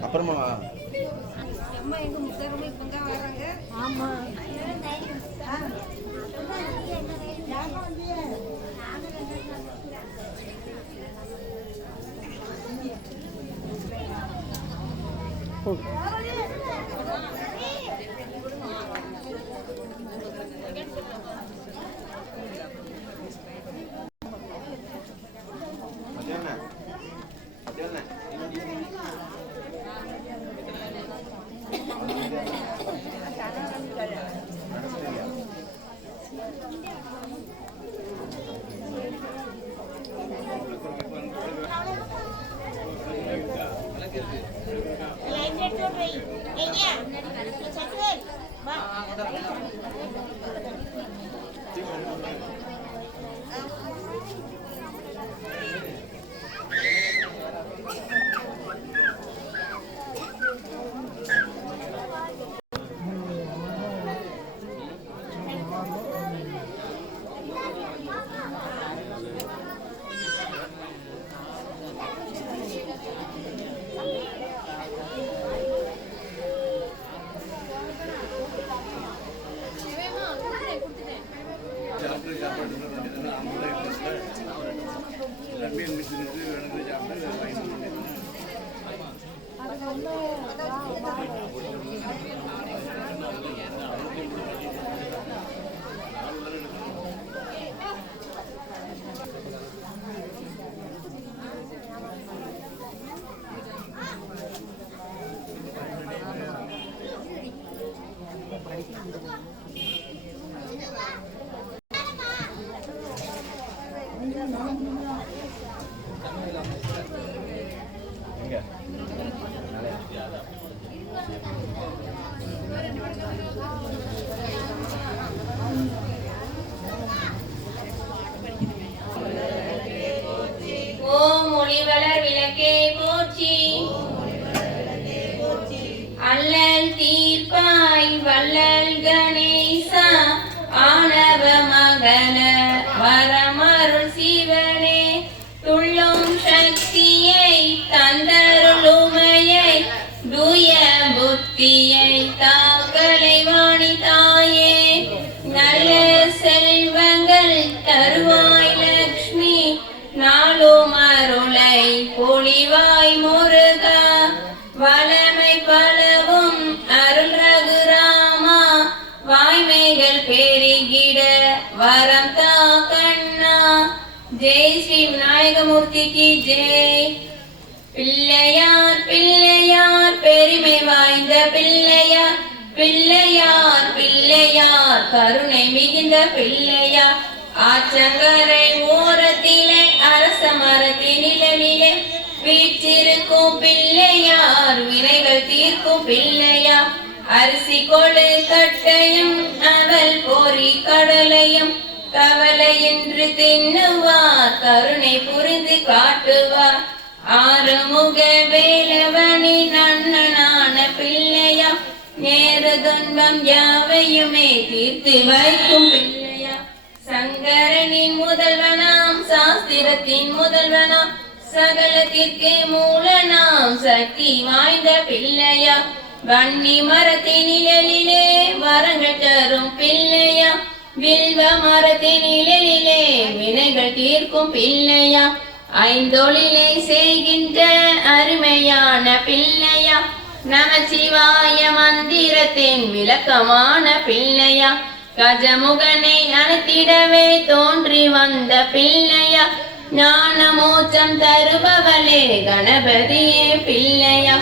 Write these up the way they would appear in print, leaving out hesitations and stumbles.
அப்புறமா அம்மா எங்க முத்தரமே இப்பங்க வராங்க. ஆமா அல்லல் தீர்ப்பாய் வள்ளல் கணேசா ஆணவ மகன வரமருள் சிவனே துள்ளும் சக்தியை தந்தருளுமையை தூய புத்தியை தாக்கலை வாணி தாயே நல்ல செல்வங்கள் தருவாய் லக்ஷ்மி நாளும் அருளை பொழிவாய் முருகா வளமை பலவும் அருள் ரகுராமா வாய்மைகள் பெருகிட வரம் தா கண்ணா ஜெய் ஸ்ரீ விநாயகமூர்த்திக்கு ஜெய். பிள்ளையார் பிள்ளையார் பெருமை வாய்ந்த பிள்ளையார் பிள்ளையார் பிள்ளையார் கருணை மிகுந்த பிள்ளையார் ஆற்றங்கரை ஓரத்திலே அரச மரத்தின் நிழலிலே வீற்றிருக்கும் பிள்ளையார் வினைகள் தீர்க்கும் பிள்ளையார் அரிசி கொடு கட்டையும் அவள் பொறி கடலையும் கவலையின்றி தின்னுவார் கருணை புரிந்து காட்டுவார் ஆறுமுக வேலவனின் அண்ணனான பிள்ளையா நேரு துன்பம் யாவையுமே தீர்த்து வைக்கும் பிள்ளையா சங்கரனின் முதல்வனாம் சாஸ்திரத்தின் முதல்வனாம் சகலத்திற்கு மூலனாம் சக்தி வாய்ந்த பிள்ளையா வன்னி மரத்தின் நிழலிலே வரங்கள் தரும் பிள்ளையா வில்வ மரத்தின் நிழலிலே வினைகள் தீர்க்கும் பிள்ளையா ஐந்தொழிலை செய்கின்ற அருமையான பிள்ளையா நமச்சிவாய மந்திரத்தின் விளக்கமான பிள்ளையா, கஜமுகனை அழைத்திடவே தோன்றி வந்த பிள்ளையா, ஞான மோட்சம் தருபவளே கணபதியே பிள்ளையா,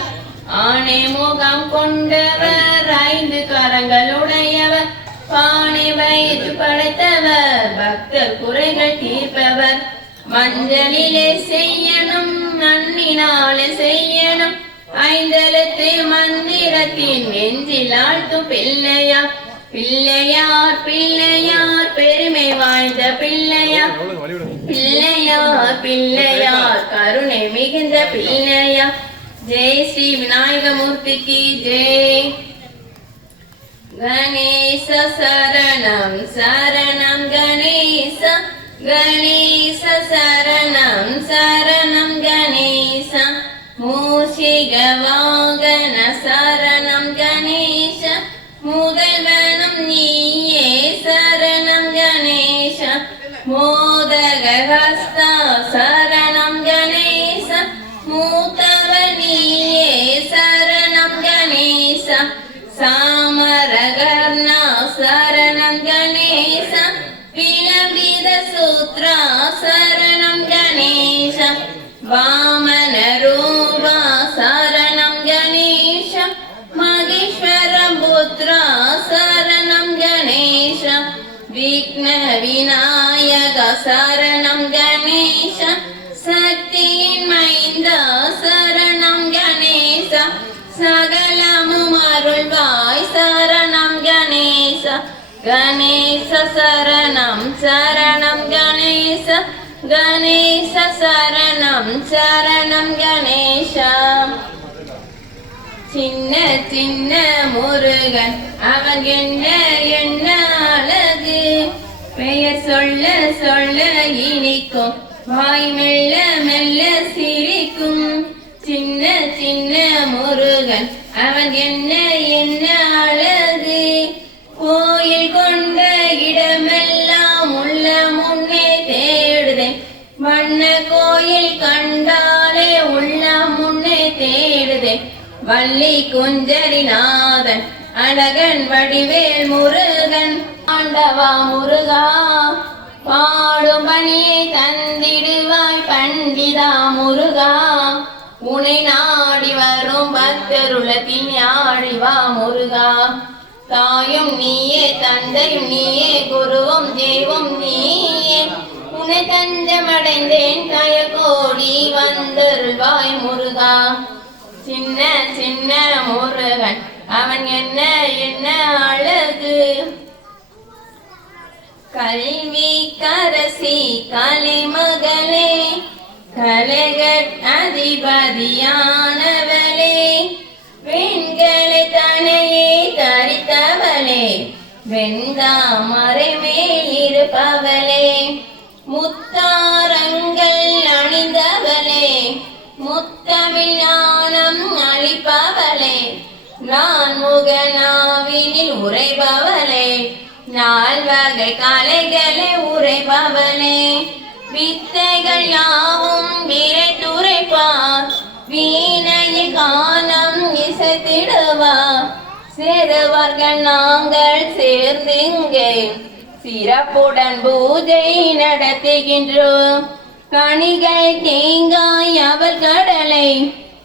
ஆணை முகம் கொண்டவர் 5 கரங்களுடையவர், பானை வயிற்று படைத்தவர், பக்தர் குறைகள் தீர்ப்பவர், மஞ்சளிலே செய்யணும் நன்னினாலே செய்யணும் 5 எழுத்து மந்திரத்தின் நெஞ்சில் ஆழ்த்தும் பிள்ளையா, பிள்ளையார் பிள்ளையார் பெருமை வாய்ந்த பிள்ளையார், பிள்ளையார் பிள்ளையார் கருணை மிகுந்த பிள்ளையார். ஜெய் ஸ்ரீ விநாயகமூர்த்திக்கு ஜெய். கணேச சரணம் சரணம் கணேச, கணேச சரணம் சரணம் கணேச, மூஷிக வாகன சரணம் கணேச, முதல்வனும் நீயே சரணம் கணேச, மோதக ஹஸ்தா சரணம் கணேச, மூத்தவர் நீயே சரணம் கணேச, சாமரகர்ணா சரணம் கணேச, விலம்பித சூத்ரா சரணம் கணேச, வாமன ரூபா சரணம் கணேச, மகேஸ்வர புத்ரா சரணம் கணேச, விக்ன விநாயக சரணம் கணேச, சக்தியின் மைந்தா சரணம் கணேச, சகலமும் அருள்வாய் சரணம் கணேச, கணேச சரணம் சரணம் கணேச, கணேச சரணம் சரணம் கணேச. சின்ன சின்ன முருகன் அவன் என்ன என்ன அழகு, பெயர் சொல்ல சொல்ல இனிக்கும், வாய் மெல்ல மெல்ல சிரிக்கும், சின்ன சின்ன முருகன் அவன் என்ன என்ன அழகு, கோயில் கொண்ட இடமெல்லாம் உள்ள முன்னே தேடுதே, வண்ண கோயில் கண்டாலே உள்ள முன்னே தேடுதே, வள்ளி குஞ்சரிநாதன் அழகன் வடிவேல் முருகன், ஆண்டவா முருகா பாடும் பணியை தந்திடுவாய் பண்டிதா முருகா, உனை நாடி வரும் பக்தருளத்தில் ஆடிவா முருகா, தாயும் நீயே தந்தையும் நீயே குருவும் தெய்வம் நீயே, உன்னை தஞ்சமடைந்தேன் கயகோடி வந்தருள்வாய் முருகா, சின்ன சின்ன முருகன் அவன் என்ன என்ன அழகு, கல்வி கரசி கலைமகளே கலைகட் அதிபதியானவளே, பெண்களை தனையே தரித்தவளே, வெந்தாமரை மேல் இருப்பவளே, முத்தாரங்கள் அணிந்தவளே, முத்தமிழ் ஞானம் அளிப்பவளே, நான் முகநாவினில் உரைபவளே, 4 வகை கலைகளை உரைபவளே, வித்தைகள் யாவும் விரைத்துரைப்பார், வீணையில் கானம் இசைத்திடுவார், சேருவார்கள் நாங்கள் சேர்ந்திங்கே சிறப்புடன் பூஜை நடத்துகின்றோம், கனிகள் தேங்காய் அவள் கடலை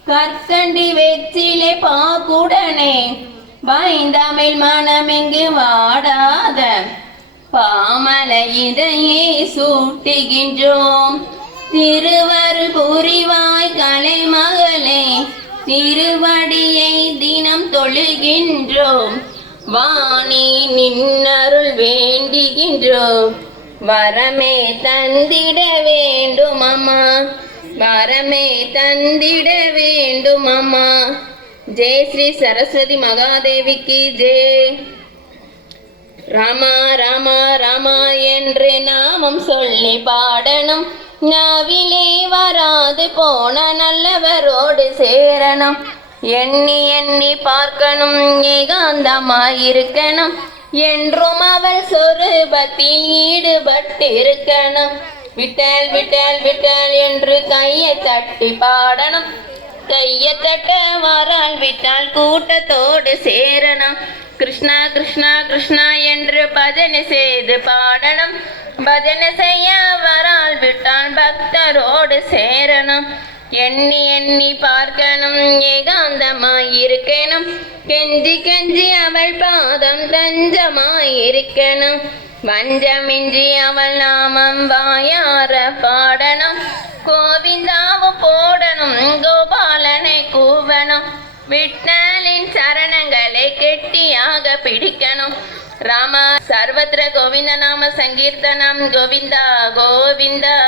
கற்கண்டி வெற்றிலை பாக்குடனே, பயந்தமிழ் மனமெங்கு வாடாத பாமலை இதையே சூட்டுகின்றோம், திருவருள் புரிவாய் கலைமகளே, திருவடியை தினம் தொழுகின்றோம், வாணி நின்னருள் வேண்டுகின்றோம், வரமே தந்திட வேண்டும் அம்மா, வரமே தந்திட வேண்டும் அம்மா. ஜெய் ஸ்ரீ சரஸ்வதி மகாதேவிக்கு ஜெய். ராமா ராமா ராமா என்று நாமம் சொல்லி பாடணும், நாவிலே வராது போன நல்லவரோடு சேரணும், எண்ணி எண்ணி பார்க்கணும் ஏகாந்தமாயிருக்கணும், என்றும் அவள் சொரூபத்தில் ஈடுபட்டிருக்கணும், விட்டல் விட்டல் விட்டல் என்று கையை தட்டி பாடணும், கையத்தட்ட வாரால் விட்டால் கூட்டத்தோடு சேரணும். கிருஷ்ணா கிருஷ்ணா கிருஷ்ணா என்று பஜனை செய்து பாடணும். பஜனை செய்ய வரால் விட்டால் பக்தரோடு சேரணும். எண்ணி எண்ணி பார்க்கணும், ஏகாந்தமாயிருக்கணும். கெஞ்சி கெஞ்சி அவள் பாதம் தஞ்சமாயிருக்கணும். வஞ்சமின்றி அவள் நாமம் வாயார பாடணும். கோவிந்தாவும் போடணும், கோபாலனை கூவணும். விட்டலின் சரணங்களை கெட்டியாக பிடிக்கணும். ராமா சர்வத்திர கோவிந்த நாம சங்கீர்த்தனம். கோவிந்தா கோவிந்தா.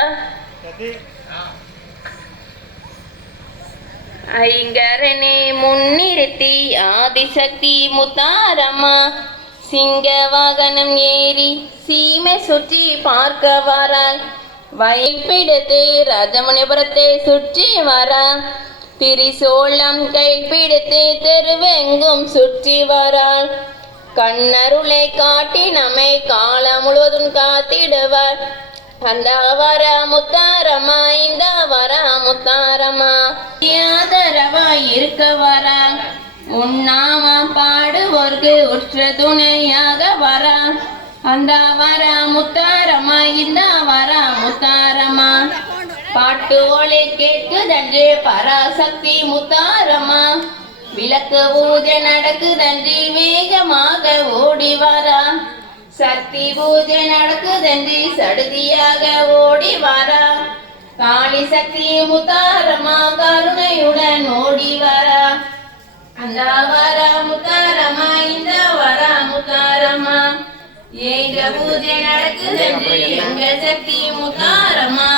ஐங்கரனை முன்னிறுத்தி ஆதிசக்தி முத்தாரம்மா சிங்க வாகனம் ஏறி சீமை சுற்றி பார்க்க வராள். வயல் பிடித்து ராஜமுனிபுரத்தை சுற்றி வரா. திரிசூலம் கைப்பிடித்து தெருவெங்கும் சுற்றி வராள். கண்ணருளை காட்டி நம்மை காலம் முழுவதும் காத்திடுவார். அந்த வர முத்தாரம்மா, இந்த வர முத்தாரம்மா ஆதரவாய் இருக்க வரா. உன்னாம பாடுவோர்க்கு உற்ற துணையாக வரா. அந்த வர முத்தாரம்மா, இந்த வர முத்தாரம்மா. பாட்டு ஒளி கேட்குதன்று பராசக்தி முத்தாரம்மா. விளக்கு பூஜை நடக்குதன்றி வேகமாக ஓடி வரா. சக்தி பூஜை நடக்குதன்றி சடுதியாக ஓடி வரா. காளி சக்தி முத்தாரம்மா கருணையுடன் ஓடி வரா. அந்த வர முத்தாரம்மா, இந்த வர முத்தாரம்மா. எங்க பூஜை நடக்குதன்றி எங்க சக்தி முத்தாரம்மா.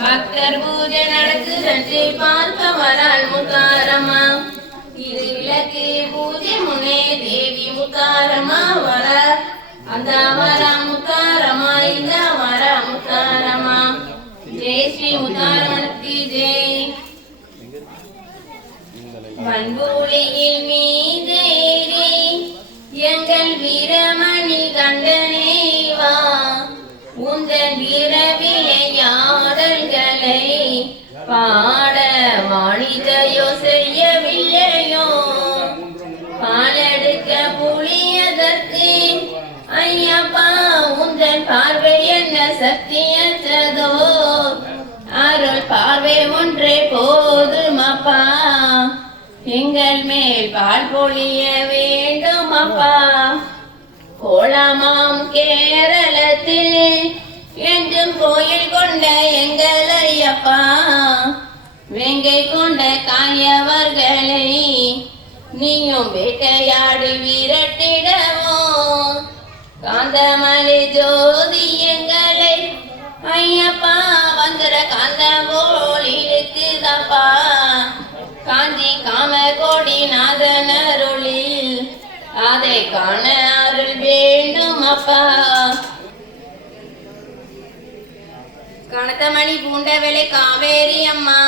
பக்தர் பூஜை நடக்குதன்றி பார்க்க வராள் முத்தாரம்மா. இது விளக்கு பூஜை முன்னே தேவி முத்தாரம்மா வர. அந்த வர முத்தாரம்மா, இந்த வர முத்தாரம்மா. ஜெய் ஸ்ரீ முத்தாரம்மனுக்கு ஜெய். வன்புலியில் மீதேறி எங்கள் வீரமணி கண்டனே வா. உந்தன் வீர விளையாடல்களை பாட வாணிஜயோ செய்யவில்லையோ. பாலெடுக்க புளியதற்கு ஐயப்பா உந்தன் பார்வை என்ன சக்தியற்றதோ. அருள் பார்வை ஒன்றே போதுமப்பா. எங்கள் மேல் பால் பொழிய வேண்டும் அப்பா. கோலமாம் கேரளத்தில் என்றும் கோயில் கொண்ட எங்கள் ஐயப்பா. வேங்கை கொண்ட காயவர்களை நீயும் வேட்டையாடி விரட்டிடவோ. காந்தமலை ஜோதி எங்களை ஐயப்பா வந்துட காந்தம் போல் இருக்குதப்பா. காஞ்சி காம கோடி நாதனருளில் அதை காண அருள் வேண்டும் அப்பா. கணத்தமணி பூண்டவெளி காவேரி அம்மா.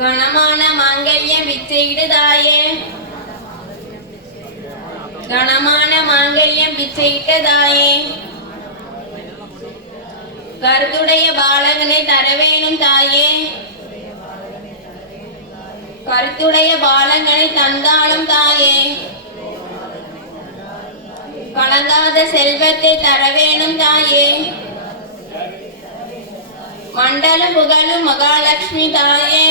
கணமான மாங்கல்யம் பிச்சையிடுதாயே. கணமான மாங்கல்யம் பிச்சையிட்டதாயே. கருத்துடைய பாலகனை தரவேணும் தாயே. கருத்துடைய பாலகனை தந்தாலும் தாயே. கலங்காத செல்வத்தை தரவேணும் தாயே. மண்டல புகழும் மகாலட்சுமி தாயே.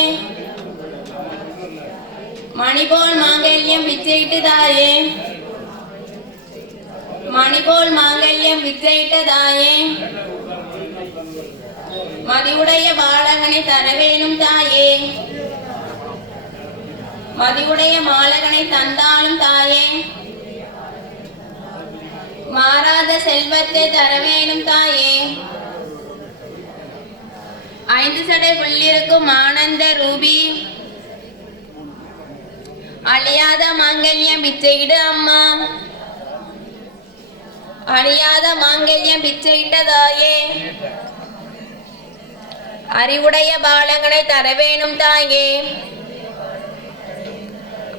மணிபோல் மாங்கல்யம் பிச்சையிட்டு தாயே. மணிபோல் மாங்கல்யம் பிச்சையிட்ட தாயே. மதியுடைய பாலகனை தரவேணும் தாயே. மதியுடைய மாலகனை தந்தாலும் தாயே. மாறாத செல்வத்தை தரவேணும் தாயே. ஐந்து சடை புள்ளிருக்கும் ஆனந்த ரூபி. அழியாத மாங்கல்யம் பிச்சையிடு அம்மா. அழியாத மாங்கல்யம் பிச்சையிட்டதாயே. அறிவுடைய பாலகனை தரவேணும் தாயே.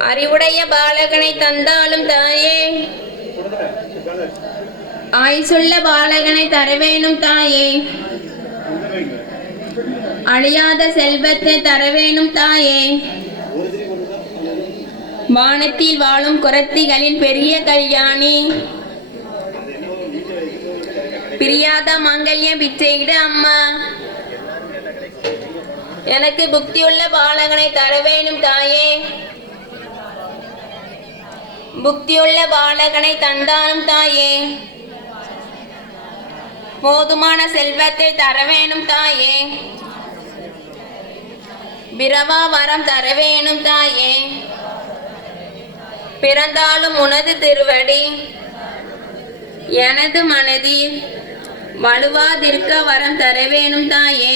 அறிவுடைய பாலகனை தந்தாலும் தாயே. ஆயுசுள்ள பாலகனை தரவேணும் தாயே. அழியாத செல்வத்தை தரவேணும் தாயே. வானத்தில் வாழும் குரத்திகளின் பெரிய கல்யாணி, பிரியாத மாங்கல்யம் பிச்சையிட அம்மா. எனக்கு புக்தியுள்ள பாலகனை தரவேணும் தாயே. புக்தியுள்ள பாலகனை தந்தாலும் தாயே. போதுமான செல்வத்தை தரவேணும் தாயே. பிரவா வரம் தரவேணும் தாயே. பிறந்தாலும் உனது திருவடி எனது மனதில் வலுவாதிருக்க வரம் தரவேணும் தாயே.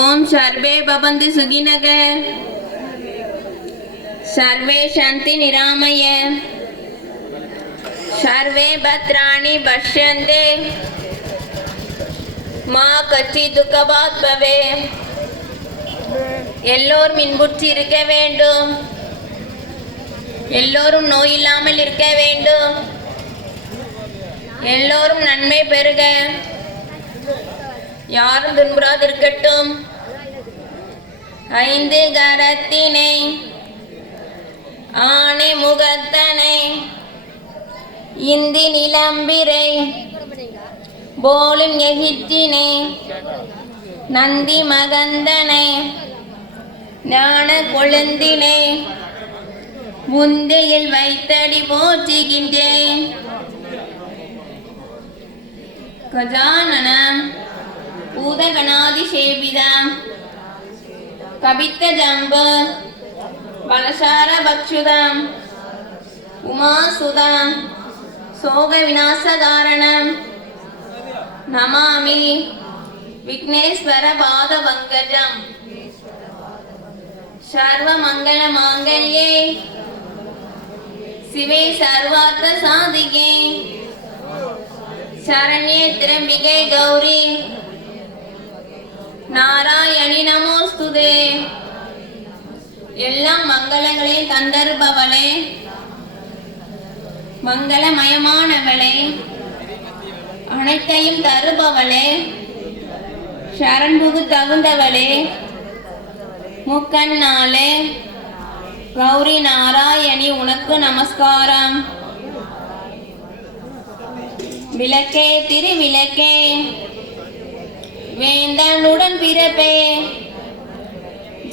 ஓம் சர்வே பவந்து சுகினக சர்வே சாந்தி நிராமய சர்வே பத்ராணி பஷ்யந்தே மா கச்சி துக்கபாத் பவே. எல்லோரும் இன்புற்று இருக்க வேண்டும். எல்லோரும் நோய் இல்லாமல் இருக்க வேண்டும். எல்லோரும் நன்மை பெறுக. யாரும் துன்புறாதிருக்கட்டும். ஐந்து கரத்தினை ஆணை முகத்தனை இந்தி நிலம்பிரை போலும் எகிற்றினை நந்தி மகந்தனை ஞான கொழுந்தினை முந்தையில் வைத்தடி போற்றுகின்றேன். கஜானனம் பூதகணாதி சேவிதம் கபித்த ஜம்பு பலசார பக்ஷுதம் உமாசுதம் சோக விநாசகாரணம் நமாமி விக்னேஸ்வர பாத பங்கஜம். சர்வ மங்கள மாங்கல்யே சிவே சர்வார்த்த சாதிகே சரண்யே திரம்பிகே கௌரி நாராயணி நமோஸ்துதே. எல்லாம் மங்களங்களையும் தந்தருபவளே, மங்களமயமானவளே, அனைத்தையும் தருபவளே, சரண்புகு தகுந்தவளே, முக்கண்ணாளே கௌரி நாராயணி உனக்கு நமஸ்காரம். விளக்கே திருவிளக்கே வேந்தனுடன் பிறப்பே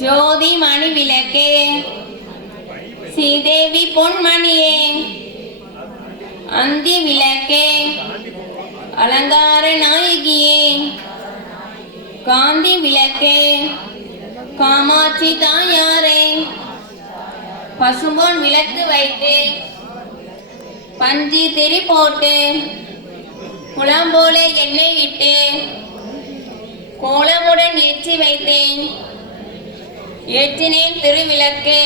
ஜோதி மணி விளக்கே ஸ்ரீதேவி பொன்மணியே அந்தி விளக்கே அலங்கார நாயகியே காந்தி விளக்கே காமாட்சி தாயாரே பசும்பொன் விளக்கு வைத்து பஞ்சி திரி போட்டு குளம்போல எண்ணெய் விட்டு கோலமுடன் ஏற்றி வைத்தேன். ஏற்றினேன் திருவிளக்கு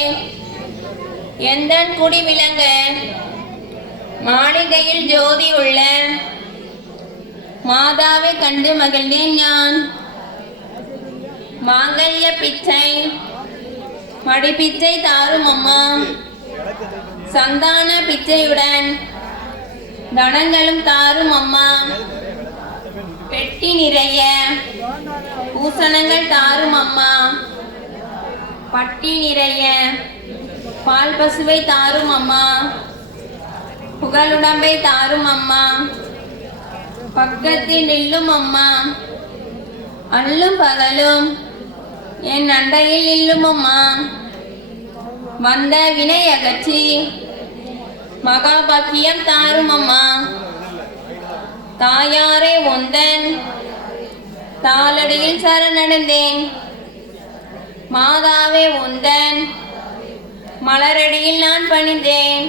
எந்தன் குடி விளங்க மாளிகையில் ஜோதி உள்ள மாதாவை கண்டு மகிழ்ந்தேன் நான். மாங்கல்ய பிச்சை மடிப்பிச்சை தாரும் அம்மா. சந்தான பிச்சையுடன் தனங்களும் தாரும் அம்மா. பெட்டி நிறைய பூசணங்கள் தாரும் அம்மா. பட்டி நிறைய பால் பசுவை தாரும் அம்மா. புகழுடம்பை தாரும் அம்மா. பக்கத்தில் நில்லும் அம்மா. அல்லும் பகலும் என் அண்டையில் நில்லும் அம்மா. வந்த வினை அகற்றி மகாபாக்கியம் தாரும் அம்மா. தாயாரே ஒந்தன் தாளடியில் சரணடைந்தேன். மாதாவே உந்தன் மலரடியில் நான் பணிந்தேன்.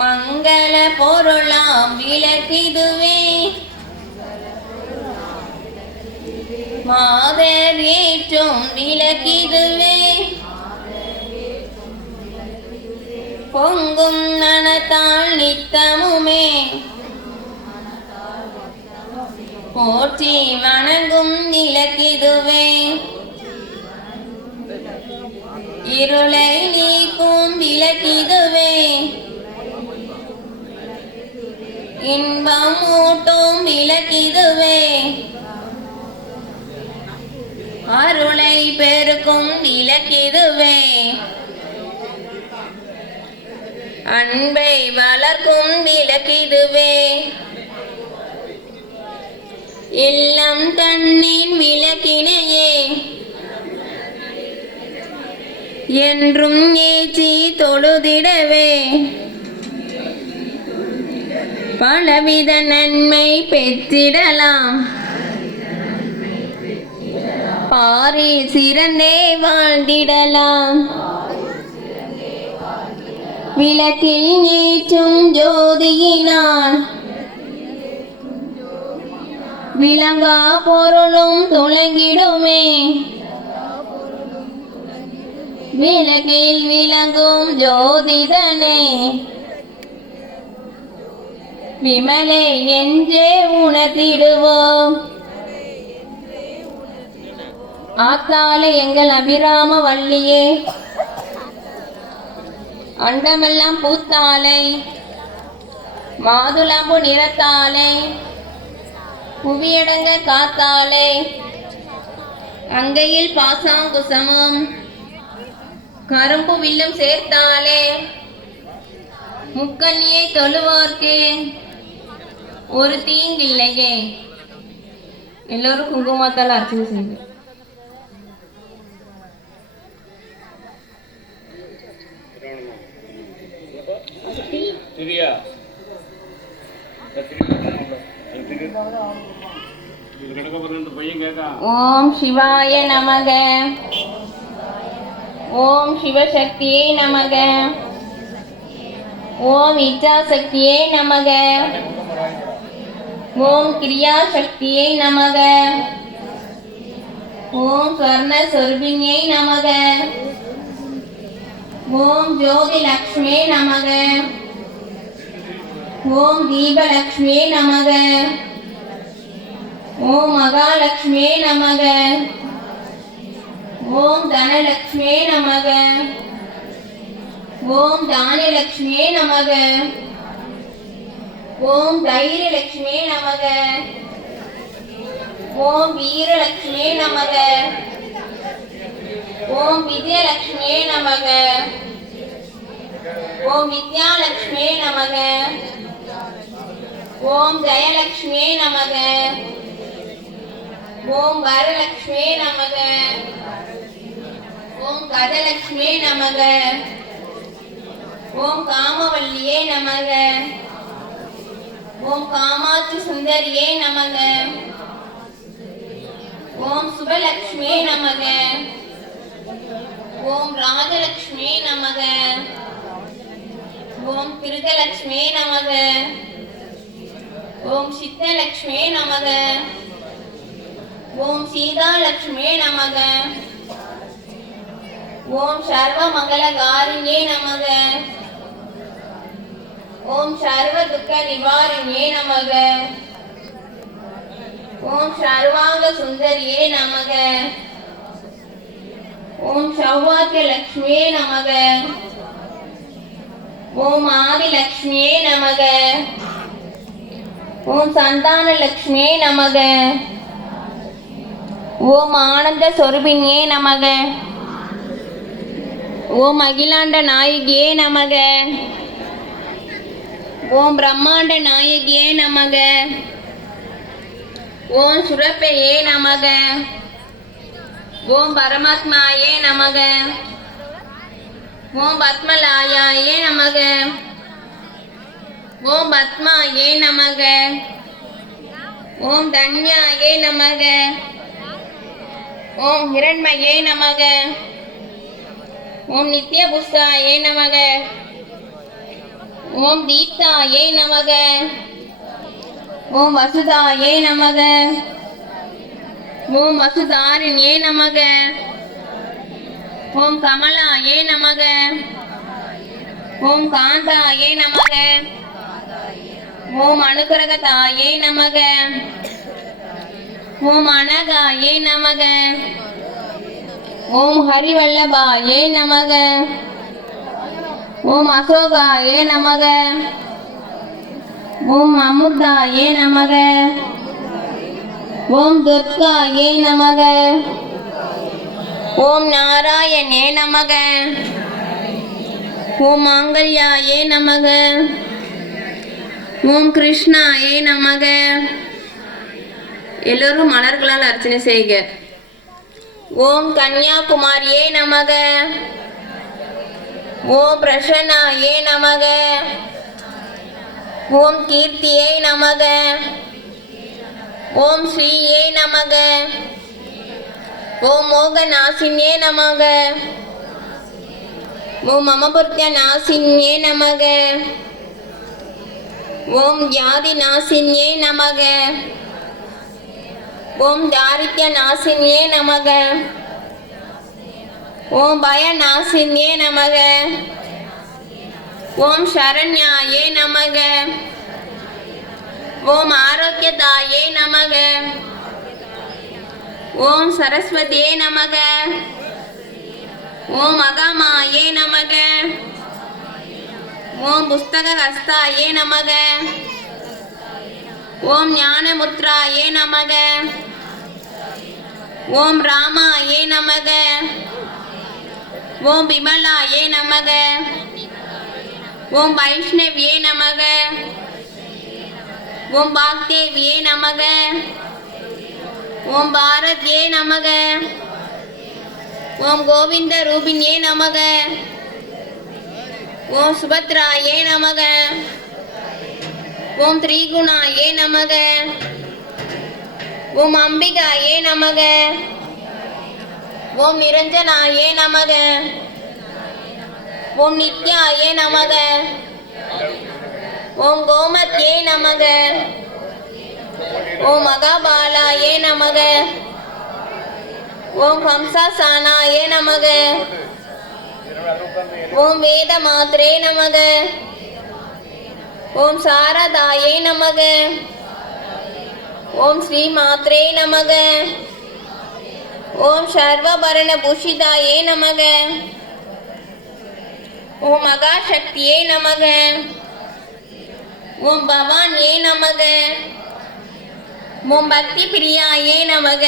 மங்கள பொருளாம் விளக்கிதுவே மாதர் ஏற்றும் விளக்கிதுவே பொங்கும் நனத்தாள் நித்தமுமே போற்றி வணங்கும் விளக்கிதுவே இருளை நீக்கும் விளக்கிதுவே இன்பம் ஊட்டும் விளக்கிதுவே அருளை பெருக்கும் விளக்கிதுவே அன்பை வளர்க்கும் விளக்கிதுவே இல்லம் தன்னின் விளக்கினையே என்றும் ஏற்றி தொழுதிடவே பலவித நன்மை பெற்றிடலாம் பாரில் சிறந்தே வாழ்ந்திடலாம் விளக்கில் ஏற்றும் ஜோதியினால் விளங்கா பொருளும் துலங்கிடுமே விளக்கில் விளங்கும் ஜோதிதனே விமலை என்றே உணர்த்திடுவோம் ஆத்தாலே எங்கள் அபிராம வள்ளியே அண்டமெல்லாம் பூத்தாலை மாதுளம்பு நிறத்தாலே புவியடங்க காத்தாலே அங்கையில் பாசாங்குசமும் கரும்பு வில்லும் சேர்த்தாலே முக்கண்ணியை தொழுவார்க்கு ஒரு தீங்கில்லையே. எல்லோரும் குங்குமத்தால் அர்ச்சனை செய்யுங்க. ஓம் சிவாய நமக. ஓம் சிவசக்தியே நமக. ஓம் இச்சாசக்தியே நமக. ஓம் கிரியாசக்தியே நமக. ஓம் ஸ்வர்ண சொர்பிணியை நமக. ஓம் ஜோதி லக்ஷ்மியே நமக. ஓம் தீபலக்ஷ்மியே நமக. ஓம் மகாலட்சுமியே நமக. ஓம் தனலக்ஷ்மியே நமக. ஓம் தானியலக்ஷ்மியே நமக. ஓம் தைரியலக்ஷ்மியே நமக. ஓம் வீரலக்ஷ்மியே நமக. ஓம் விஜயலக்ஷ்மியே நமக. ஓம் வித்யாலக்ஷ்மியே நமக. ஓம் ஜெயலக்ஷ்மியே நமக. ஓம் வரலக்ஷ்மியே நமக. ஓம் கஜலக்ஷ்மியே நமக. ஓம் காமவல்லியே நமக. ஓம் காமாட்சி சுந்தரியே நமக. ஓம் சுபலக்ஷ்மியே நமக. ஓம் ராஜலக்ஷ்மியே நமக. ஓம் திருகலக்ஷ்மியே நமக. ஓம் சித்தலக்ஷ்மியே நமக. ஓம் சீதாலக்ஷ்மியே நமக. ஓம் சர்வமங்களகாரிணியே நமக. ஓம் சர்வ துக்க நிவாரிணியே நமக. ஓம் சர்வாங்க சுந்தரியே நமக. ஓம் சௌவாக்கிய லக்ஷ்மியே நமக. ஓம் ஆதிலக்ஷ்மியே நமக. ஓம் சந்தான லக்ஷ்மியே நமக. ஓம் ஆனந்த சொரூபிணியே நமக. ஓம் அகிலாண்ட நாயகியே நமக. ஓம் பிரம்மாண்ட நாயகியே நமக. ஓம் சுரப்பையே நமக. ஓம் பரமாத்மாயே நமக. ஓம் பத்மலாயாயே நமக. ஓம் பத்மாயே நமக. ஓம் தன்யாயே நமக. ஓம் ஹிரண்மயே நமக. ஓம் நித்ய புஷ்டாயே நமக. ஓம் தீப்தாயே நமக. ஓம் வசுதாயே நமக. ஓம் வசுதாரிணியே நமக. ஓம் கமலாயே நமக. ஓம் காந்தாயே நமக. ஓம் அனுகிரகதாயே நமக. ஓம் அனகாயே நமக. ஓம் ஹரிவல்லபாயே நமக. ஓம் அசோகாயே நமக. ஓம் அமுதாயே நமக. ஓம் துர்காயே நமக. ஓம் நாராயணே நமக. ஓம் மாங்கல்யாயே நமக. ஓம் கிருஷ்ணாயே நமக. எல்லோரும் மலர்களால் அர்ச்சனை செய்க. ஓம் கன்யாகுமாரியே நமக. ஓம் பிரசன்னாயே நமக. ஓம் கீர்த்தியே நமக. ஓம் ஸ்ரீயே நமக. ஓம் மோகநாசின்யே நமக. ஓம் அமபுர்த்திய நாசின்யே நமக. ஓம் வியாதி நாசின்யே நமக. ஓம் தாரித்ய நாசின்யே நமக. ஓம் பய நாசின்யே நமக. ஓம் சரண்யாயே நமக. ஓம் ஆரோக்கியதாயே நமக. ஓம் சரஸ்வதியே நமக. ஓம் அகமாயே நமக. ஓம் புஸ்தக ஹஸ்தாயே நமக. ஓம் ஞானமுத்ராயே நமக. ஓம் ராமாயே நமக. ஓம் விமலாயே நமக. ஓம் வைஷ்ணவியே நமக. ஓம் பாக்தேவியே நமக. ஓம் பாரத்யே நமக. ஓம் கோவிந்த ரூபிண்யே நமக. ஓம் சுபத்ராயே நமக. ஓம் திரிகுணாயே நமக. ஓம் அம்பிகாயே நமக. ஓம் நிரஞ்சனாயே நமக. ஓம் நித்யாயே நமக. ஓம் கோமத்யே நமக. ஓம் மகாபாலாயே நமக. ஓம் ஹம்சாசானாயே நமக. ஓம் வேத மாத்ரே நமக. ஓம் சாரதாயே நமக. ஓம் ஸ்ரீ மாத்ரே நமக. ஓம் சர்வபரண பூஷிதாயே நமக. ஓம் மகாசக்தியே நமக. ஓம் பவான்யே நமக. ஓம் பக்தி பிரியாயே நமக.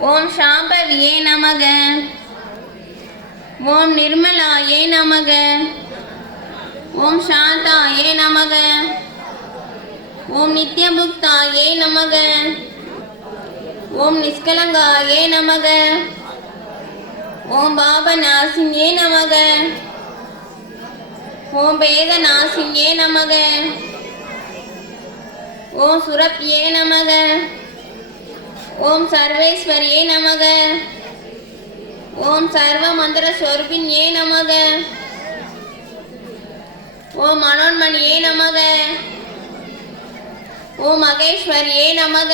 ஓம் சாம்பவியே நமக. ஓம் நிர்மலாயே நமக. ஓம் சாந்தாயே நமக. ஓம் நித்யபுக்தாயே நமக. ஓம் நிஷ்கலங்காயே நமக. ஓம் பாபநாசின்யே நமக. ஓம் வேதநாசின்யே நமக. ஓம் சுரப்யே நமக. ஓம் சர்வேஸ்வரியே நமக. ஓம் சர்வ மந்திர ஸ்வரூபிண்யே நமக. ஓம் மனோன்மணியே நமக. ஓம் மகேஸ்வரியே நமக.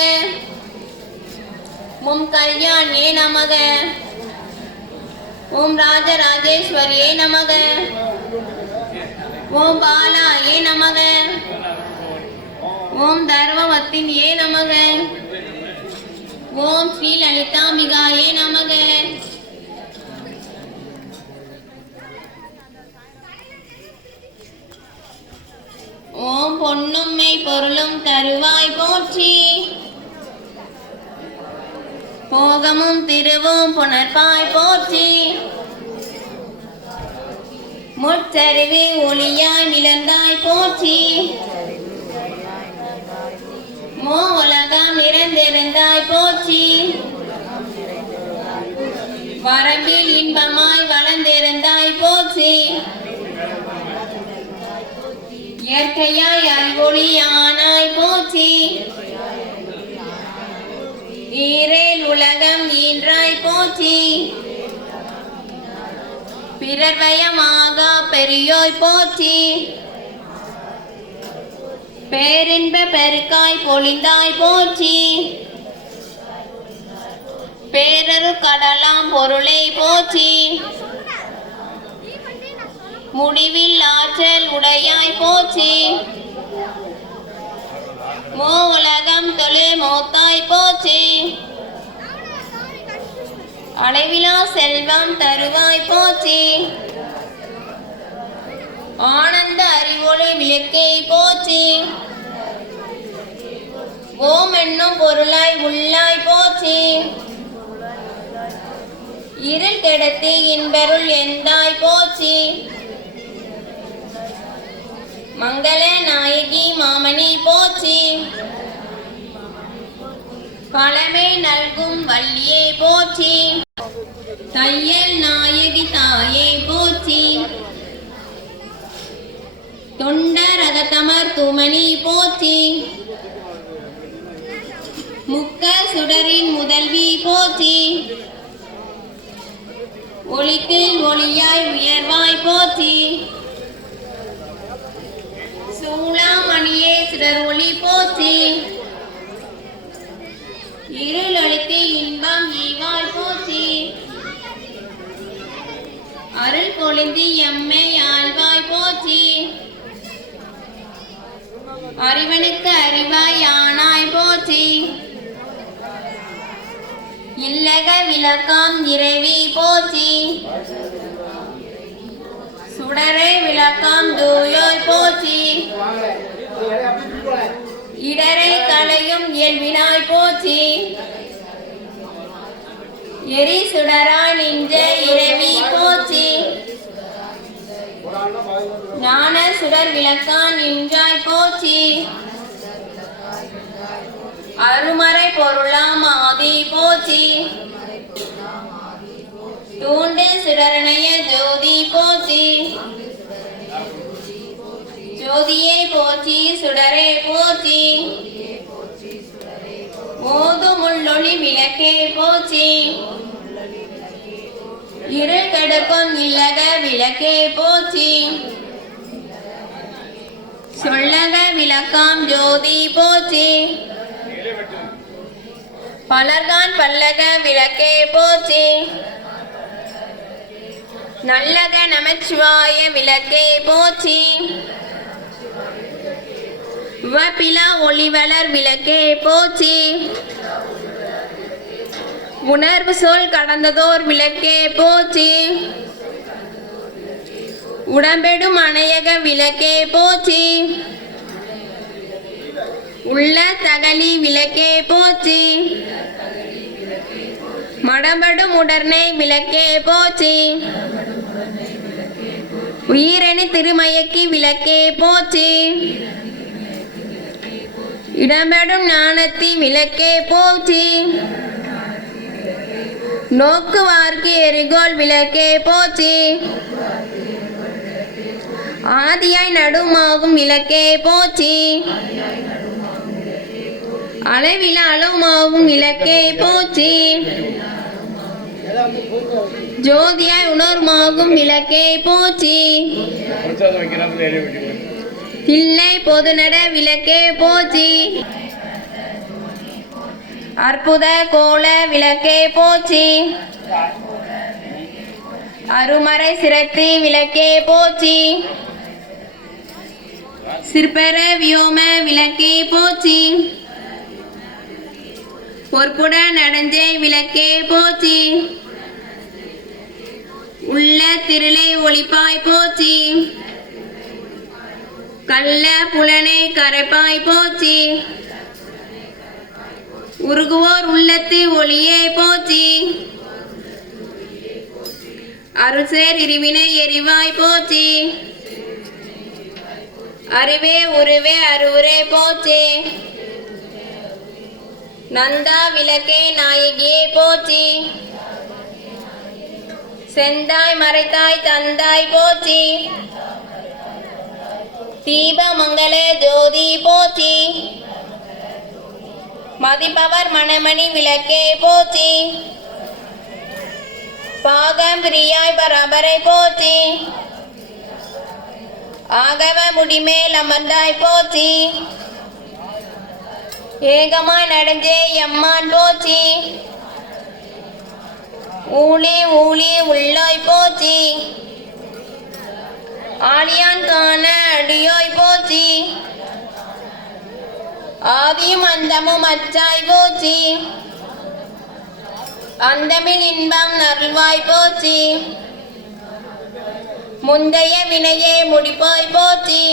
ஓம் கல்யாண்யே நமக. ஓம் ராஜராஜேஸ்வரியே நமக. ஓம் பாலாயே நமக. ஓம் தர்வவத்தின்யே நமக. ஓம் ஸ்ரீ லலிதாம்பிகாயே நமக. ஓம் பொன்னும்மை பொருளும் தருவாய் போற்றி. போகமும் திருவும் புணர்ப்பாய் போற்றி. முச்சரிவு ஒளியாய் மிளந்தாய் போற்றி. மோ உலகம் நிறைந்திருந்தாய் போற்றி. வரம்பில் இன்பமாய் வளர்ந்திருந்தாய் போற்றி. இயற்கையாய் அறிவொளியானாய் போற்றி. ஈரேல் உலகம் ஈன்றாய் போற்றி. பிறர் பயமாக பெரியோய் போற்றி. பேரின்ப பெருக்காய் பொழிந்தாய் போற்றி. பேரரு கடலாம் பொருளை போற்றி. முடிவில் ஆற்றல் உடையாய் போற்றி. மோ உலகம் தொழு மோத்தாய் போற்றி. அளவிலா செல்வம் தருவாய் போற்றி. ஆனந்த அறிவொளி விளக்கே போற்றி. ஓம் என்னும் பொருளாய் உள்ளாய் போற்றி. இருள் கெடுத்தி இன்பருள் எந்தாய் போற்றி. மங்கள நாயகி மாமணி போற்றி. பழமை நல்கும் வள்ளியே போற்றி. தையல் நாயகி தாயே போற்றி. தொண்டர் அகத்தமர் துமணி போற்றி. முக்க சுடரின் முதல்வி போற்றி. ஒளிக்கு ஒளியாய் உயர்வாய் போற்றி. சூளாமணியே சுடர் ஒளி போற்றி. இருள் ஒளித்து இன்பம் ஈவாய் போற்றி. அருள் பொழிந்து எம்மை ஆழ்வாய் போற்றி. அறிவனுக்கு அறிவாய் ஆனாய் போற்றி. இல்லக விளக்கம் இறைவி போற்றி. சுடரை விளக்கம் தூயோய் போற்றி. இடரை களையும் இயல்பினாய் போற்றி. எரி சுடரா நின்ற இறைவி போற்றி. ஞான சுடர் விளக்கான் நின்றாய் போற்றி. அருமறை பொருளாம் ஆதி போற்றி. தூண்டு சுடரணைய ஜோதி போற்றி. ஜோதியே போற்றி சுடரே போற்றி. ஓதுமுள்ளொளி விளக்கே போற்றி. இருள் கெடுக்கும் இல்லக விளக்கே போற்றி. சொல்லக விளக்காம் ஜோதி போற்றி. பலர்கான் பல்லக விளக்கே போற்றி. நல்லக நமச்சிவாய விளக்கே போற்றி. உவப்பிலா ஒளிவளர் விளக்கே போற்றி. உணர்வு சொல் கடந்ததோர் விளக்கே போற்றி. உடம்பெடும் அணையக விளக்கே போற்றி. உள்ள தகலி விளக்கே போற்றி. மடம்படும் உடர்னை விளக்கே போற்றி. உயிரணி திருமயக்கி விளக்கே போற்றி. இடம்பெடும் ஞானத்தி விளக்கே போற்றி. நோக்குவார்க்கு எரிகோல் விளக்கே போற்றி. ஆதியாய் நடுமாகும் விளக்கே போற்றி. அளவில அளவுமாகும் விளக்கே போற்றி. ஜோதியாய் உணர்மாகும் விளக்கே போற்றி. தில்லை பொதுநட விளக்கே போற்றி. அற்புத கோல விளக்கே போற்றி. அருமறை சிரத்தி விளக்கே போற்றி. சிற்பர வியோம விளக்கே போற்றி. பொற்புட நடஞ்சை விளக்கே போற்றி. உள்ள திருளை ஒளிப்பாய் போற்றி. கள்ள புலனை கரைப்பாய் போற்றி. உருகுவோர் உள்ளத்து ஒளியே போற்றி. அருசேர் இருவினை எரிவாய் போற்றி. அறிவே உருவே அருவுரே போற்றி. நந்தா விளக்கே நாயகியே போற்றி. செந்தாய் மறைத்தாய் தந்தாய் போற்றி. தீப மங்கள ஜோதி போற்றி. மதிப்பவர் மணமணி விளக்கே போற்றி. பாகம் பிரியாய் பரபரை போற்றி. ஆகவ முடிமேல் அமர்ந்தாய் போற்றி. ஏகமாய் நடந்தே எம்மான் போற்றி. ஊழி ஊழி உள்ளாய் போற்றி. ஆழியான் காண அடியோய் போற்றி. ஆதியும் அந்தமும் அச்சாய் போற்றி. அந்தமில் இன்பம் அருள்வாய் போற்றி. முந்தைய வினையே முடிப்பாய் போற்றி.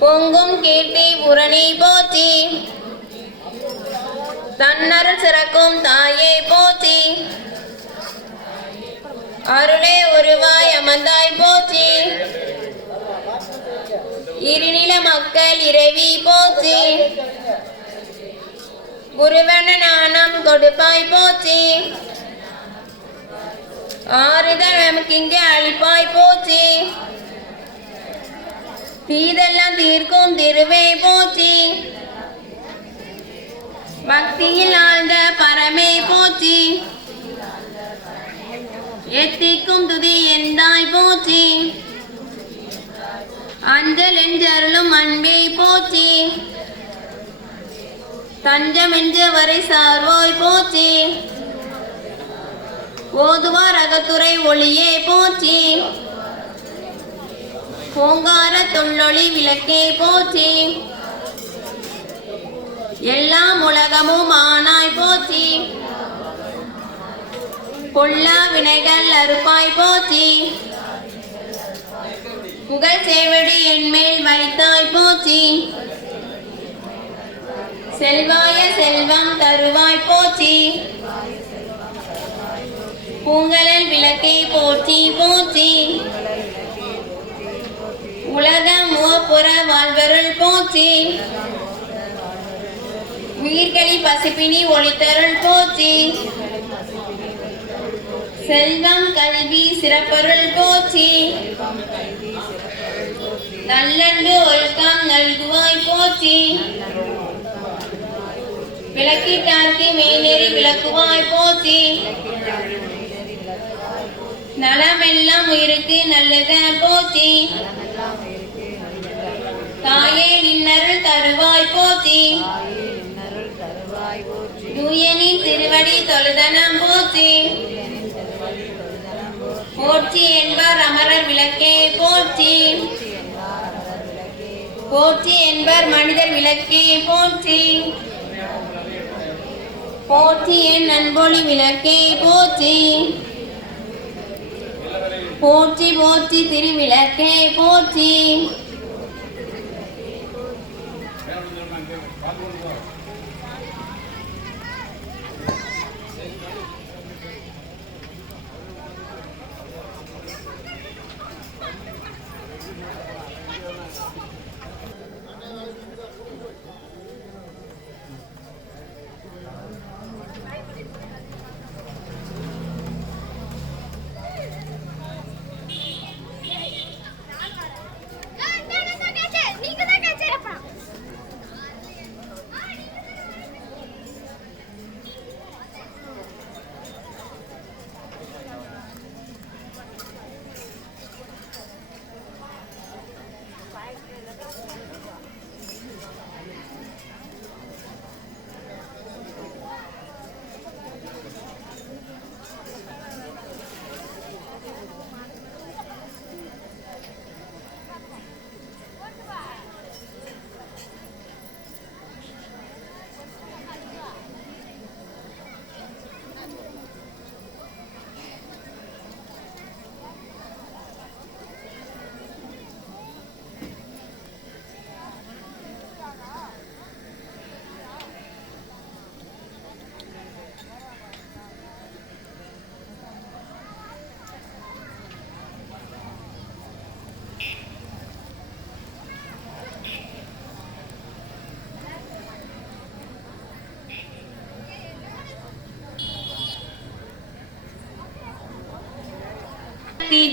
பொங்கும் கீர்த்தி புரணி போற்றி. தன்னருள் சிறக்கும் தாயே போற்றி. அருளே உருவாய் அமர்ந்தாய் போற்றி. இருநில மக்கள் இறைவி போற்றி. குருவன நாணம் கொடுப்பாய் போற்றி. ஆறுதல் நமக்கிங்கே அளிப்பாய் போற்றி. தீதெல்லாம் தீர்க்கும் திருவே போற்றி. பக்தியில் ஆழ்ந்த பரமே போற்றி. எத்திக்கும் துதி எந்தாய் போற்றி. அஞ்சல் என்றருளும் அன்பே போற்றி. தஞ்சம் என்ற வரை சார்வோய் போற்றி. ஓதுவார் அகத்துறை ஒளியே போற்றி. பூங்கார தொல்லொளி விளக்கே போற்றி. எல்லாம் உலகமும் ஆனாய் போற்றி. பொல்லா வினைகள் அறுப்பாய் போற்றி. புகழ் சேவடி என்மேல் வைத்தாய் போற்றி. செல்வாய செல்வம் தருவாய் போற்றி. பூங்கலல் விளக்கை போற்றி போற்றி. உலகம் புற வாழ்வருள் போற்றி. உயிர்களி பசிப்பினி ஒளித்தருள் போற்றி. செல்வம் கல்வி சிறப்பருள் போற்றி. நல்லன்பு ஒழுக்கம் நல்குவாய் போற்றி. விளக்கிட்டார்க்கு மேலேறி விளக்குவாய் போற்றி. நலமெல்லாம் உயிருக்கு நல்லத போற்றி. தாயே நின்னருள் தருவாய் போற்றி. தூயனின் திருவடி தொழுதனம் போற்றி. போற்றி என்பர் அமரர் விளக்கே போற்றி. போற்றி என்பர் மனிதர் விளக்கே போற்றி. போற்றி என் அன்பொழி விளக்கே போற்றி. போற்றி போற்றி திருவிளக்கே போற்றி.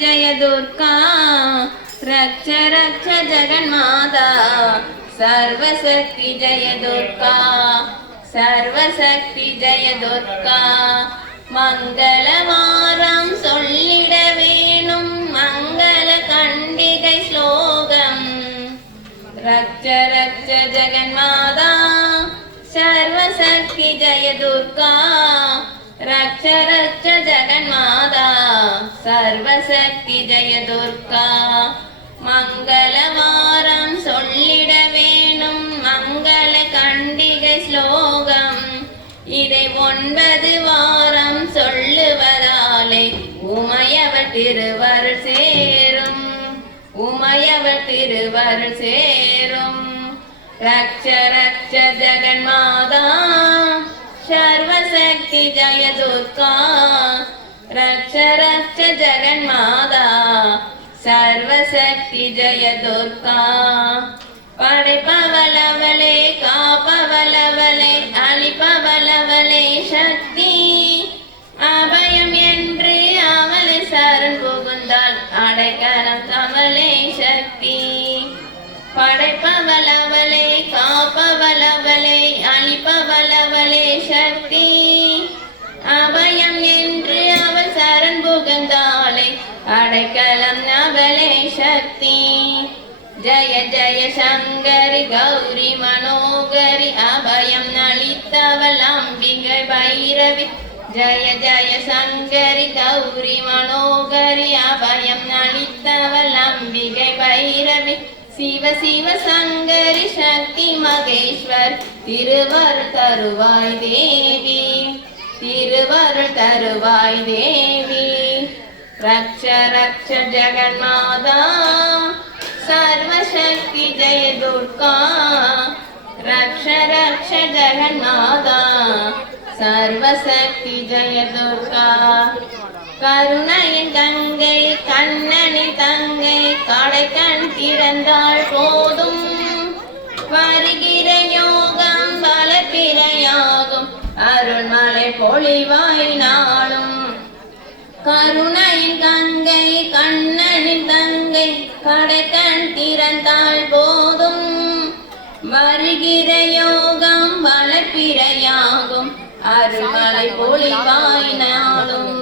जय दुर्गा रक्ष रक्ष जगन्माता सर्वशक्ति जय दुर्गा सर्वशक्ति जय दुर्गा मंगलवारम சொல்லிட வேணும் मंगल கண்டிகை ஸ்லோகம் रक्ष रक्ष जगन्माता सर्वशक्ति जय दुर्गा रक्ष रक्ष जगन्माता सर्वशक्ति जय दुर्गा मंगलवारम சொல்லிட வேணும் मंगल கண்டிகை ஸ்லோகம் இதை 9 வாரம் சொல்லுவதாலே உமையவர் திருவருள் சேரும், உமையவர் திருவருள் சேரும். ரக்ஷ ரக்ஷ ஜெகன்மாதா சர்வசக்தி ஜய துர்கா, ரக்ஷ ரக்ஷ ஜெகன்மாதா சர்வசக்தி ஜய துர்கா. படைப்பவளவளே காப்பவளவளே அழிப்பவளவளே சக்தி, அபயம் என்று அவளை சரண் புகுந்தால் அடைக்கலம் அவளே சக்தி. படைப்பவளவளே காப்பவளவளே அழிப்பவளவளே சக்தி, அபயம் என்று அவள் சரண் புகுந்தாளே அடைக்கலம் அவளே சக்தி. ஜய ஜய சங்கரி கௌரி மனோகரி, அபயம் அளித்தவள் அம்பிகை பைரவி. ஜய ஜய சங்கரி கௌரி மனோகரி, அபயம் அளித்தவள் அம்பிகை பைரவி. சிவ சிவ சங்கரி சக்தி மகேஸ்வர், திருவருள் தருவாய் தேவி, திருவருள் தருவாய் தேவி. ரக்ஷ ரக்ஷ ஜெகன்மாதா சர்வசக்தி ஜெய துர்கா, ரக்ஷ ரக்ஷ ஜெகன்மாதா சர்வசக்தி ஜெய துர்கா. கருணையின் கங்கை கண்ணனின் தங்கை, கடைக்கண் திறந்தாள் போதும் வருகிற யோகம் வளர்ப்பிரையாகும், அருள்மலை பொழிவாய் நாளும். கருணையின் கங்கை கண்ணனின் தங்கை, கடைக்கண் திறந்தாள் போதும் வருகிற யோகம் வளர்ப்பிரையாகும், அருள்மலை பொழிவாய் நாளும்.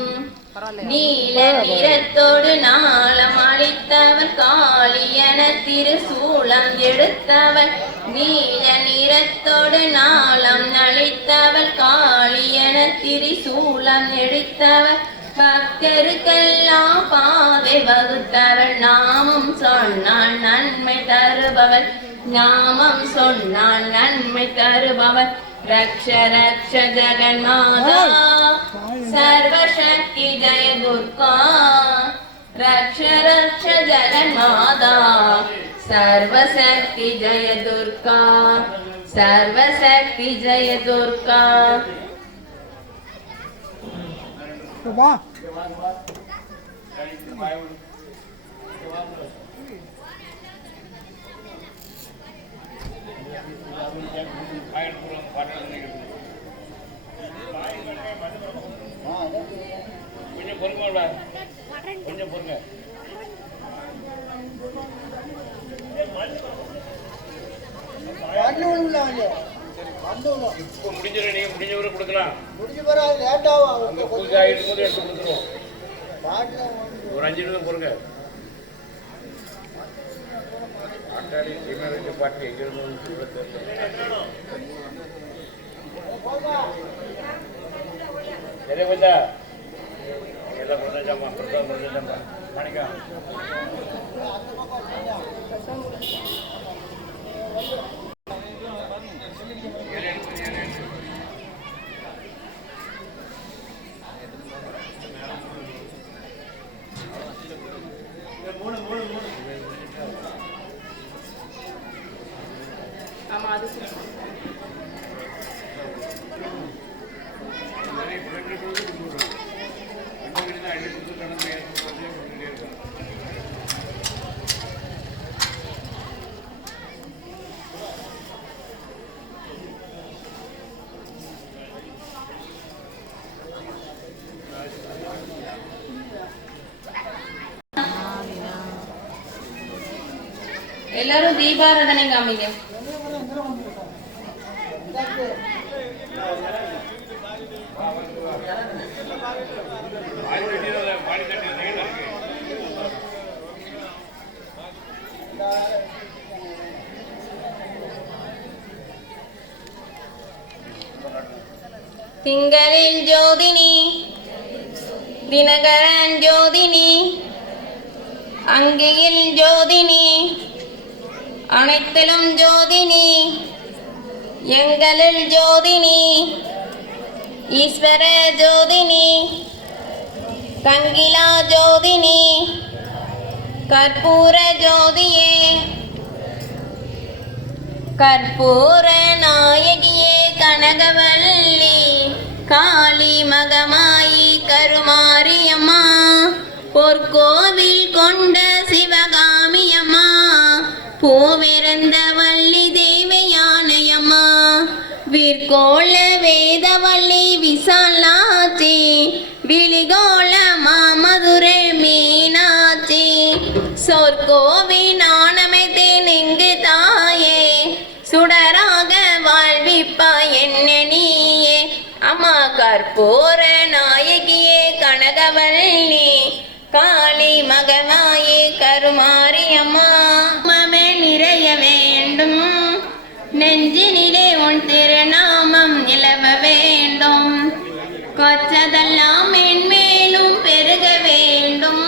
நீல நிறத்தோடு நாளம் அளித்தவர் காளியன திருசூலம் எடுத்தவர், நீல நிறத்தோடு நாளம் அளித்தவர் காளியன திரிசூலம் எடுத்தவர். பக்தருக்கெல்லாம் பாதை வகுத்தவர், நாமம் சொன்னால் நன்மை தருபவர், நாமம் சொன்னால் நன்மை தருபவர். ரக்ஷ ரக்ஷ ஜெகன்மாதா சர்வசக்தி ஜய துர்கா, ரக்ஷ ரக்ஷ ஜெகன்மாதா சர்வசக்தி ஜய துர்கா, சர்வசக்தி ஜய துர்கா. கொஞ்சம் பொறுங்க, கொஞ்சம் பொறுங்க. இப்போ முடிஞ்சிடும், நீங்க முடிஞ்சவரை கொடுக்கலாம். அங்க பூஜை ஆகிட்டு போது எடுத்து கொடுத்துருவோம். ஒரு 5 நிமிஷம் பொறுங்க. ஆட்டாடி சீமை பாட்டு எங்க இருந்து சரி கொஞ்சா எல்லாம் கொடுத்தாச்சாம்மா, பிரசாதம் கொடுத்தாச்சாம்மா. மாணிக்கா எல்லாரும் தீபாராதனை காமிங்க. திங்களில் ஜோதினி தினகரன் ஜோதினி, அங்கியில் ஜோதினி, அனைத்திலும் ஜோதினி, எங்களில் ஜோதினி, ஈஸ்வர ஜோதினி கங்கிலா ஜோதினி கற்பூர ஜோதியே கற்பூர நாயகியே கனகவல்லி காளி மகமாயி கருமாரியம்மா பொற்கோவில் கொண்ட சிவகாமியம்மா பூவிருந்த வள்ளி தேவயானையம்மா விற்கோள வேதவள்ளி விசாலாச்சி விழிகோள மாமதுரை மீனாட்சி சொற்கோவி நாணமைத்தேன் இங்கு தாயே சுடராக வாழ்விப்பா என்ன நீயே அம்மா கற்பூர நாயகியே கனகவல்லி காளி மகமாயே கருமாரியம்மா மமே நிறைய வேண்டும் நெஞ்சினிலே உன் திருநாமம் நிலவ வேண்டும் கொச்சதெல்லாம் மென்மேலும் பெருக வேண்டும்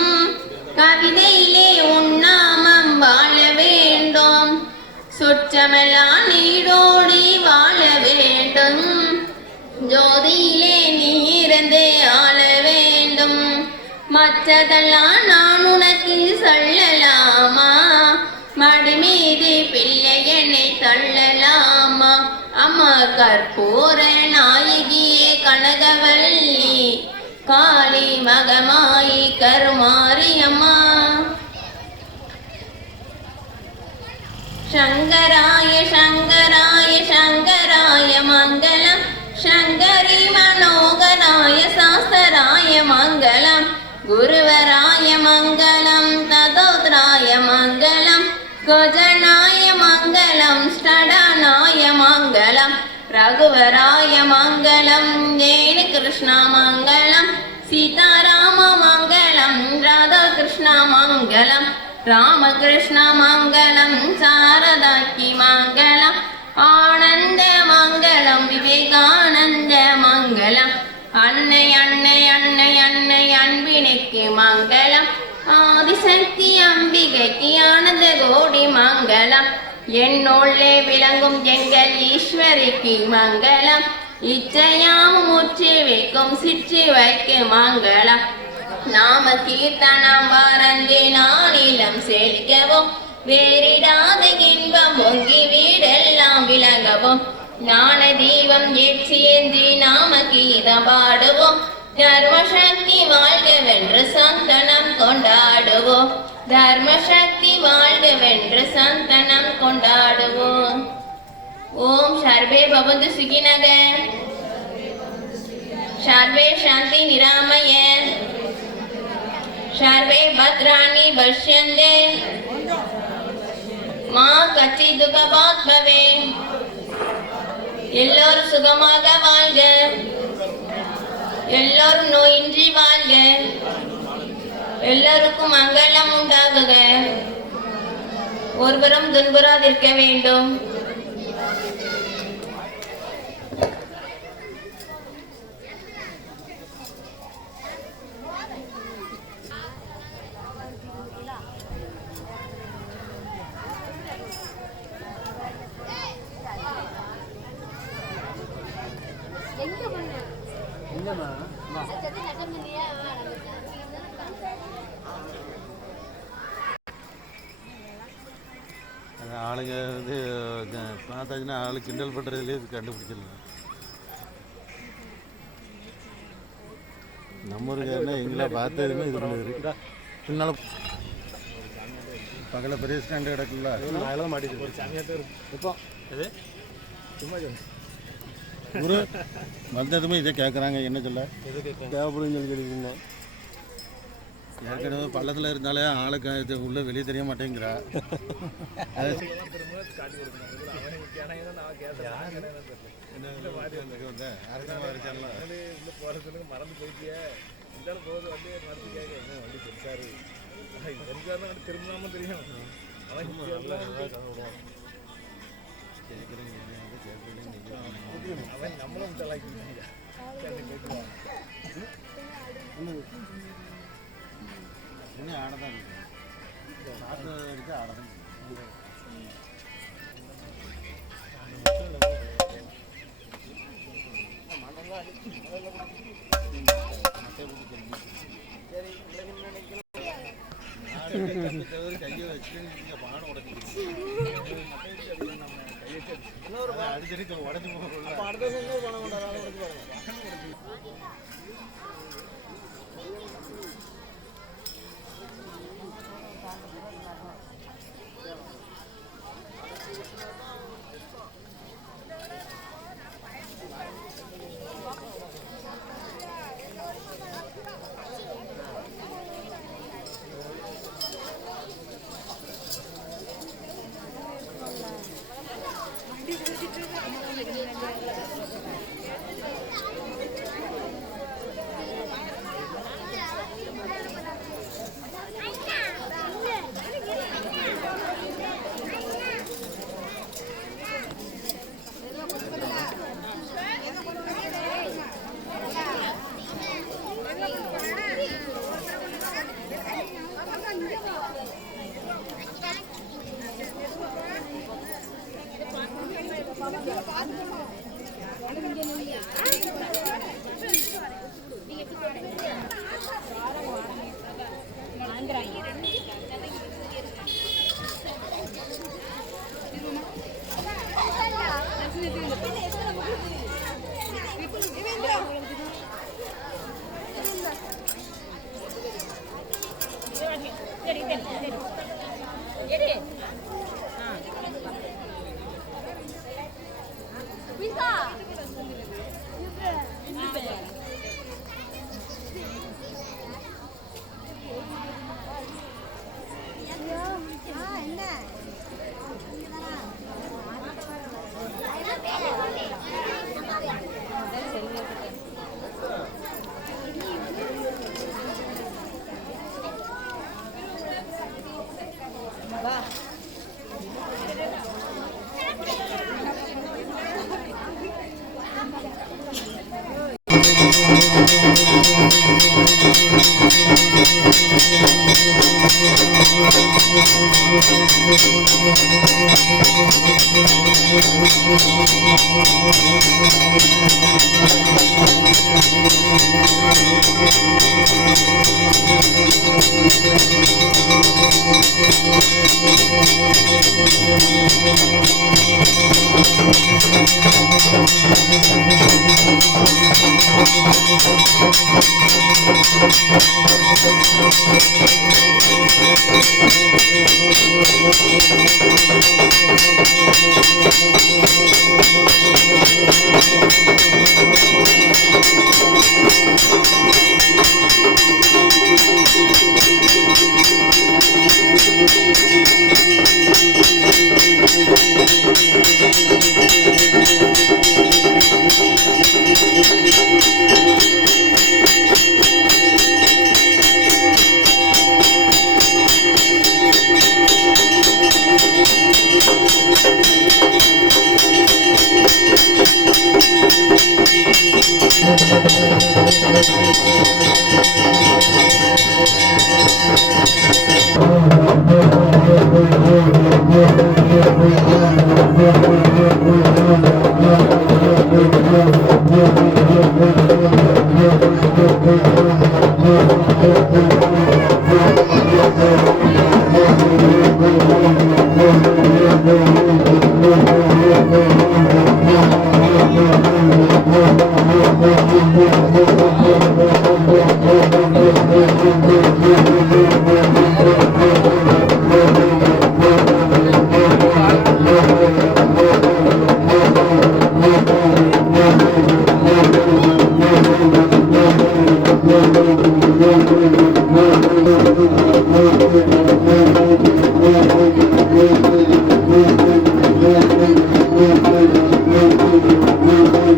கவிதையிலே உன் நாமம் வாழ வேண்டும் சுற்றமெல்லாம் நீடோடி வாழ வேண்டும் ஜோதியிலே நீ இருந்து ஆள வேண்டும் மற்றதெல்லாம் நான் உனக்கு சொல்லலாமா மடி மீது பிள்ளை என்னை தள்ளலாமா அம்மா கற்பூர நாயகியே கனகவல்லி காளி மகமாயி கருமாரியம்மா சங்கராய சங்கராய சங்கராய மங்களம் சங்கரி மனோகராய சாஸ்தராய மங்களம் குருவராய மங்களம் ததோத்ராய மங்களம் கஜனாய மங்களம் ஸ்டடானாய மங்களம் ரகுவராய மங்களம் ஜெயனி கிருஷ்ண மங்களம் சீதாராம மங்களம் ராதா கிருஷ்ண மங்களம் ராமகிருஷ்ண மங்களம் சாரதாக்கி மங்களம் ஆனந்த மங்களம் விவேகானந்த மங்களம் அன்னை அன்னை அன்னை அன்னை அன்பினுக்கு மங்களம் ஆதிசக்தி அம்பிகைக்கு ஆனந்த கோடி மங்களம் என்னுள்ளே விளங்கும் எங்கள் ஈஸ்வரிக்கு மங்களம் இச்சையாவும் முற்றி வைக்கும் சிற்றி வைக்கு மங்களம் நாம கீர்த்தனம் வாரந்தே நானிலம் செழிக்கவும் வேறிடாத இன்பம் பொங்கி வீடெல்லாம் விளங்கவும் ஞான தீபம் ஏற்றி ஏந்தி நாம கீதம் பாடுவோம் தர்மசக்தி வாழ்கவென்று சந்தனம் கொண்டாடுவோம் தர்மசக்தி வாழ்கவென்று சந்தனம் கொண்டாடுவோம் ஓம் சர்வே பவந்து சுகினக சர்வே சாந்தி நிராமய சர்வே பத்ராணி பஷ்யந்தே மா கச்சி துகபாத்மவே எல்லோரும் சுகமாக வாழ்க எல்லோரும் நோயின்றி வாழ்க எல்லோருக்கும் மங்களம் உண்டாகுக ஒருவரும் துன்புறாதிருக்க வேண்டும் ஆளுங்க வந்து பார்த்தாச்சுன்னா ஆளு கிண்டல் பண்ணுறதுலேயே கண்டுபிடிச்சிடலாம். நம்ம இருக்காருன்னா எங்களை பார்த்ததுமே இது இருக்குடா பின்னால் பக்கத்தில் பெரிய ஸ்டாண்டு கிடக்குல்ல அதெல்லாம் மாட்டிட்டு இப்போ இது சும்மா குரு வந்ததுமே இதை கேட்குறாங்க என்ன சொல்ல தேவைப்படுன்னு சொல்லி கேட்டுருங்க. ஏற்கனவே பள்ளத்தில் இருந்தாலே ஆளுக்கு உள்ள வெளியே தெரிய மாட்டேங்கிறா. மறந்து போயிட்டியே இருந்தாலும் போது வந்து மறந்து கேட்க வண்டி பெருசாரு திரும்ப தெரியும் அவன் நம்மளும் தலாக்கி ஆடதான் காற்று அடித்து ஆடதான் மண்ணெல்லாம் அடிச்சடி உடஞ்சி போக அடுத்த பணம் கொண்டாடுறாங்க Thank you.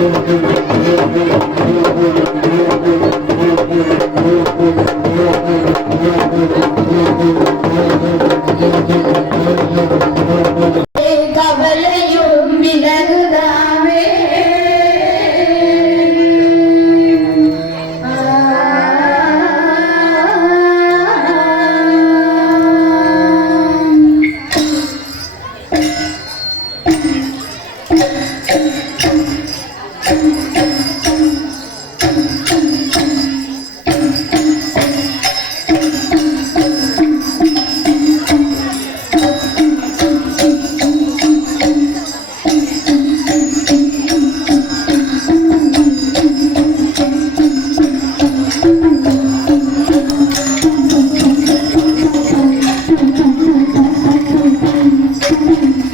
Thank you.